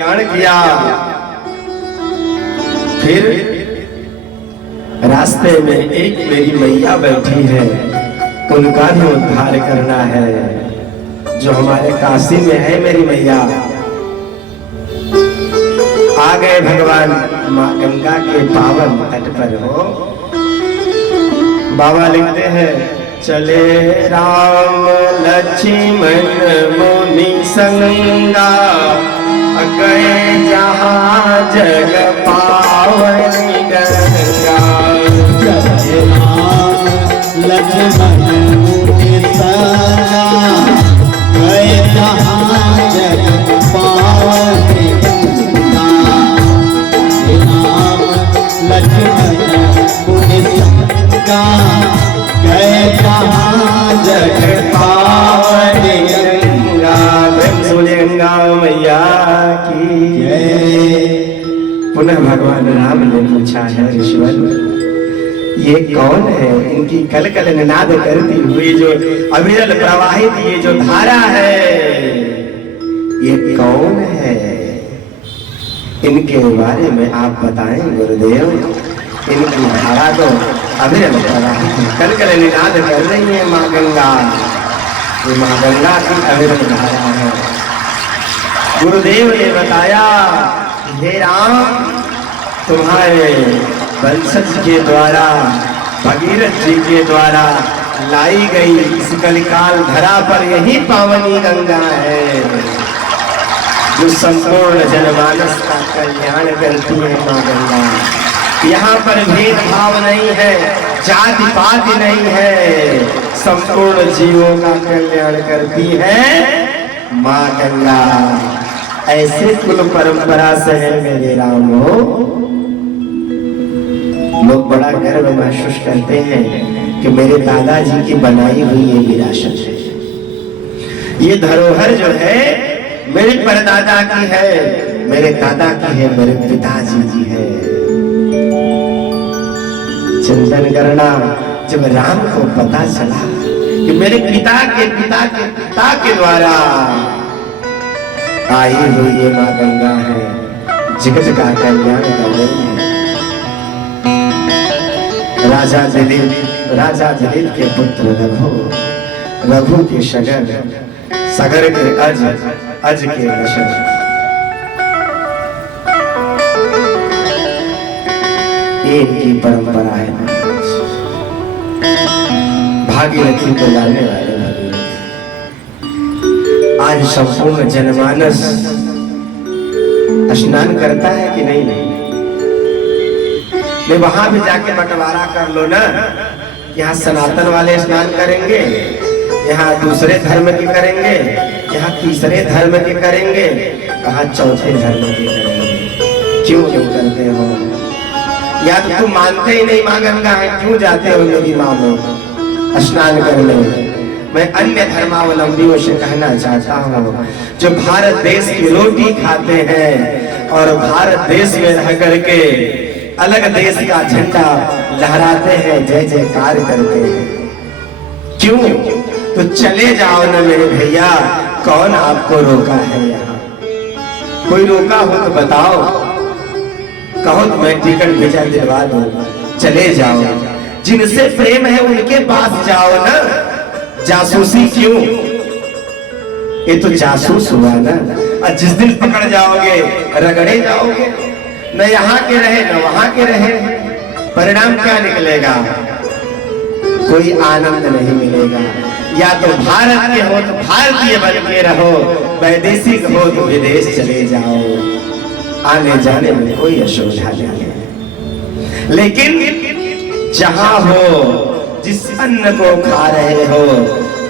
किया। फिर रास्ते में एक मेरी मैया बैठी है, उनका भी उद्धार करना है। जो हमारे काशी में है मेरी मैया, आ गए भगवान माँ गंगा के पावन तट पर हो। बाबा लिखते हैं, चले राम लक्ष्मण मुनि संगा, गए जहाँ जग पावनी गंगा। चले राम लक्ष्मण मुनि संगा, गए जहाँ जग पावनी गंगा। राम लक्ष्मण मुनि संगा, गए जहाँ जग पावनी गंगा। गंगा मैया की जय। पुनः भगवान राम ने पूछा है, ऋषिवर ये कौन है? इनकी कल कल निनाद करती हुई जो अविरल प्रवाहित ये जो धारा है, ये कौन है? इनके बारे में आप बताएं गुरुदेव। इनकी धारा तो अविरल प्रवाहित कल कल निनाद कर रही है माँ गंगा। ये माँ गंगा की अविरल धारा है। गुरुदेव ने बताया, हे राम, तुम्हारे वंशज के द्वारा भगीरथ जी के द्वारा लाई गई इस कलिकाल धरा पर यही पावनी गंगा है, जो संपूर्ण जनमानस का कल्याण करती है। माँ गंगा, यहाँ पर भेदभाव नहीं है, जाति पाति नहीं है, संपूर्ण जीवों का कल्याण करती है माँ गंगा। ऐसे कुल परंपरा से है मेरे राम हो। लोग बड़ा गर्व महसूस करते हैं कि मेरे दादाजी की बनाई हुई ये विरासत है, ये धरोहर जो है मेरे परदादा की है, मेरे दादा की है, मेरे पिताजी की है। चिंतन करना, जब राम को पता चला कि मेरे पिता के पिता के पिता के द्वारा आई हुई ये माँ गंगा है, जगत का कल्याण कर रही है। राजा दिलीप के पुत्र रघु के सगर के अज के दशरथ। इनकी परंपरा है। भागीरथी को जाने वाले आज संपूर्ण जनमानस स्नान करता है कि नहीं? नहीं, वहां भी जाके बंटवारा कर लो ना। यहाँ सनातन वाले स्नान करेंगे, यहाँ दूसरे धर्म के करेंगे, यहाँ तीसरे धर्म के करेंगे, कहाँ चौथे धर्म के करेंगे। क्यों करते हो? या तो तुम मानते ही नहीं माँ गंगा है, क्यों जाते हो मेरी माँ में स्नान करने? मैं अन्य धर्मावलंबियों से कहना चाहता हूँ, जो भारत देश की रोटी खाते हैं और भारत देश में रह करके अलग देश का झंडा लहराते हैं, जय जयकार करते हैं, क्यों? तो चले जाओ ना मेरे भैया, कौन आपको रोका है? यहाँ कोई रोका हो तो बताओ, कहो तो मैं टिकट भेजा दिलवा दूं। चले जाओ, जिनसे प्रेम है उनके पास जाओ ना। जासूसी क्यों? ये तो जासूस हुआ ना। और जिस दिन पकड़ जाओगे रगड़े जाओगे, न यहाँ के रहे न वहां के रहे, परिणाम क्या निकलेगा? कोई आनंद नहीं मिलेगा। या तो भारत के हो तो भारतीय बन के रहो, वैदेशिक हो तो विदेश चले जाओ, आने जाने में कोई असुविधा नहीं है। लेकिन जहां हो, जिस अन्न को खा रहे हो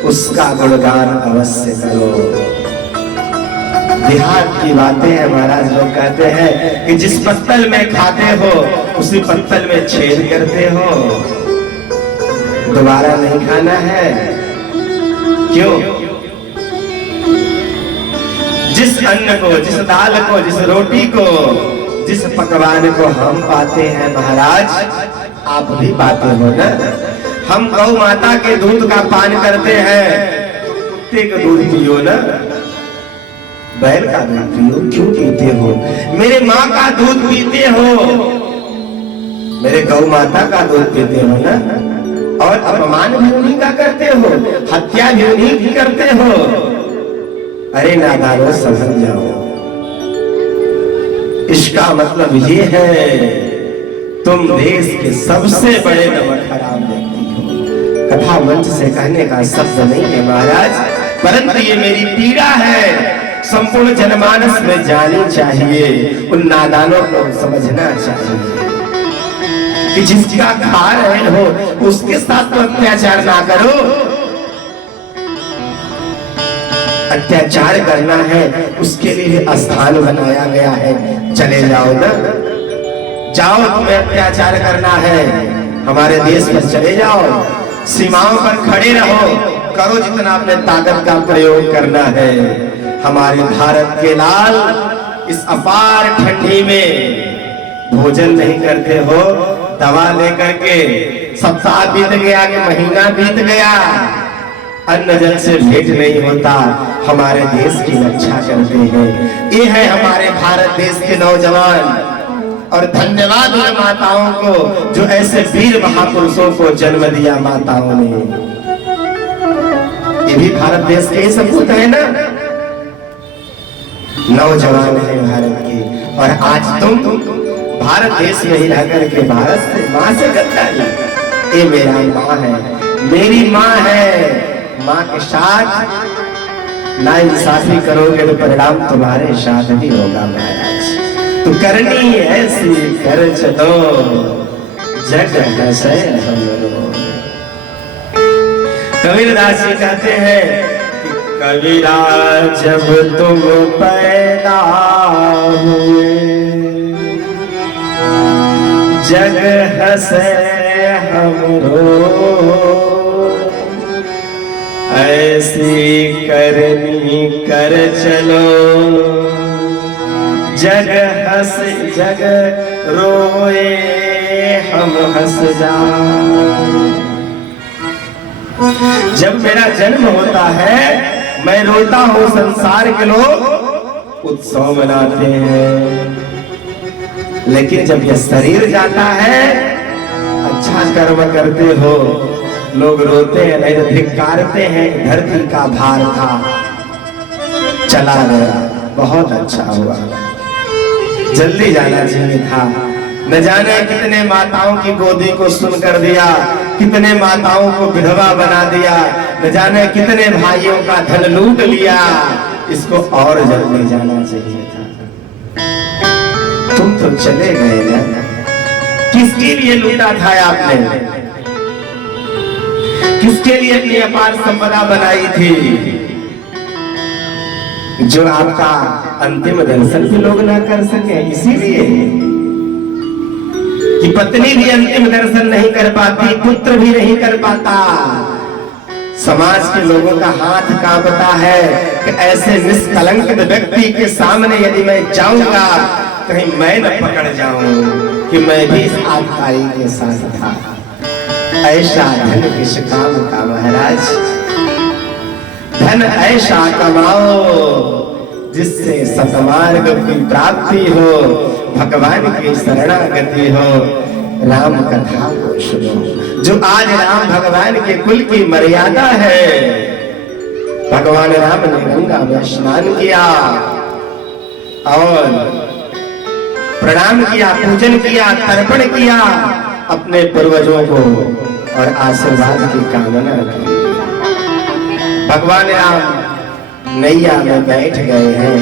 उसका गुणगान अवश्य करो। देहात की बातें हैं महाराज। लोग कहते हैं कि जिस पत्तल में खाते हो उसी पत्तल में छेद करते हो, दोबारा नहीं खाना है। क्यों? जिस अन्न को, जिस दाल को, जिस रोटी को, जिस पकवान को हम पाते हैं महाराज, आप भी पाते हो ना। हम गौ माता के दूध का पान करते हैं, कुत्ते का दूध पियो ना। बैल का दूध पियो, क्यों पीते हो? मेरे माँ का दूध पीते हो, मेरे गौ माता का दूध पीते हो ना, और अपमान भी उन्हीं का करते हो, हत्या भी उन्हीं की करते हो। अरे नादानो समझ जाओ, इसका मतलब ये है तुम देश के सबसे बड़े नमक हराम व्यक्ति हो। कथा मंच से कहने का शब्द नहीं है महाराज, परंतु ये मेरी पीड़ा है, संपूर्ण जनमानस में जानी चाहिए, उन नादानों को समझना चाहिए कि जिसका खा रहे हो उसके साथ तो अत्याचार ना करो। अत्याचार करना है उसके लिए स्थान बनाया गया है, चले जाओ ना, जाओ, तुम्हें अत्याचार करना है हमारे देश पर चले जाओ, सीमाओं पर खड़े रहो, करो जितना अपने ताकत का प्रयोग करना है। हमारे भारत के लाल इस अपार ठंडी में भोजन नहीं करते हो, दवा लेकर के सप्ताह बीत गया कि महीना बीत गया, अन्न जल से भेंट नहीं होता, हमारे देश की रक्षा करते हैं। ये है हमारे भारत देश के नौजवान, और धन्यवाद उन माताओं को जो ऐसे वीर महापुरुषों को जन्म दिया माताओं ने। ये भी भारत देश के ही सपूत है ना, नौजवान है भारत के, और आज तुम भारत देश में ही रह करके भारत से माँ से गद्दारी। ये मेरा माँ है, मेरी माँ है, माँ के साथ ना इंसाफी करोगे तो परिणाम तुम्हारे साथ भी होगा महाराज। तो करनी ऐसी कर चलो जग हंसे हमरो। कबीरदास जी कहते हैं कि कबीरा जब तुम पैदा हुए जग हंसे हमरो, ऐसी करनी कर चलो जग हंस जग रोए हम हंस जाए। जब मेरा जन्म होता है मैं रोता हूँ, संसार के लोग उत्सव मनाते हैं, लेकिन जब यह शरीर जाता है, अच्छा कर्म करते हो लोग रोते हैं, नहीं तो धिक्कारते हैं, धरती का भार था चला गया, बहुत अच्छा हुआ, जल्दी जाना चाहिए था। न जाने कितने माताओं की गोदी को सुन कर दिया, कितने माताओं को विधवा बना दिया, न जाने कितने भाइयों का धन लूट लिया, इसको और जल्दी जाना चाहिए था। तुम तो चले गए ना, किसके लिए लूटा था आपने, किसके लिए अपनी अपार संपदा बनाई थी, जो आपका अंतिम दर्शन भी लोग ना कर सके, इसीलिए कि पत्नी भी अंतिम दर्शन नहीं कर पाती, पुत्र भी नहीं कर पाता, समाज के लोगों का हाथ कांपता है कि ऐसे निष्कलंक व्यक्ति के सामने यदि मैं जाऊंगा कहीं मैं न पकड़ जाऊं कि मैं भी इस आबकारी के साथ था। ऐसा धन किस काम का महाराज, धन ऐसा कमाओ जिससे सतमार्ग की प्राप्ति हो, भगवान की शरणागति हो, राम कथा को सुनो। जो आज राम भगवान के कुल की मर्यादा है, भगवान राम ने गंगा में स्नान किया और प्रणाम किया, पूजन किया, तर्पण किया अपने पूर्वजों को और आशीर्वाद की कामना की। भगवान राम नैया में बैठ गए हैं।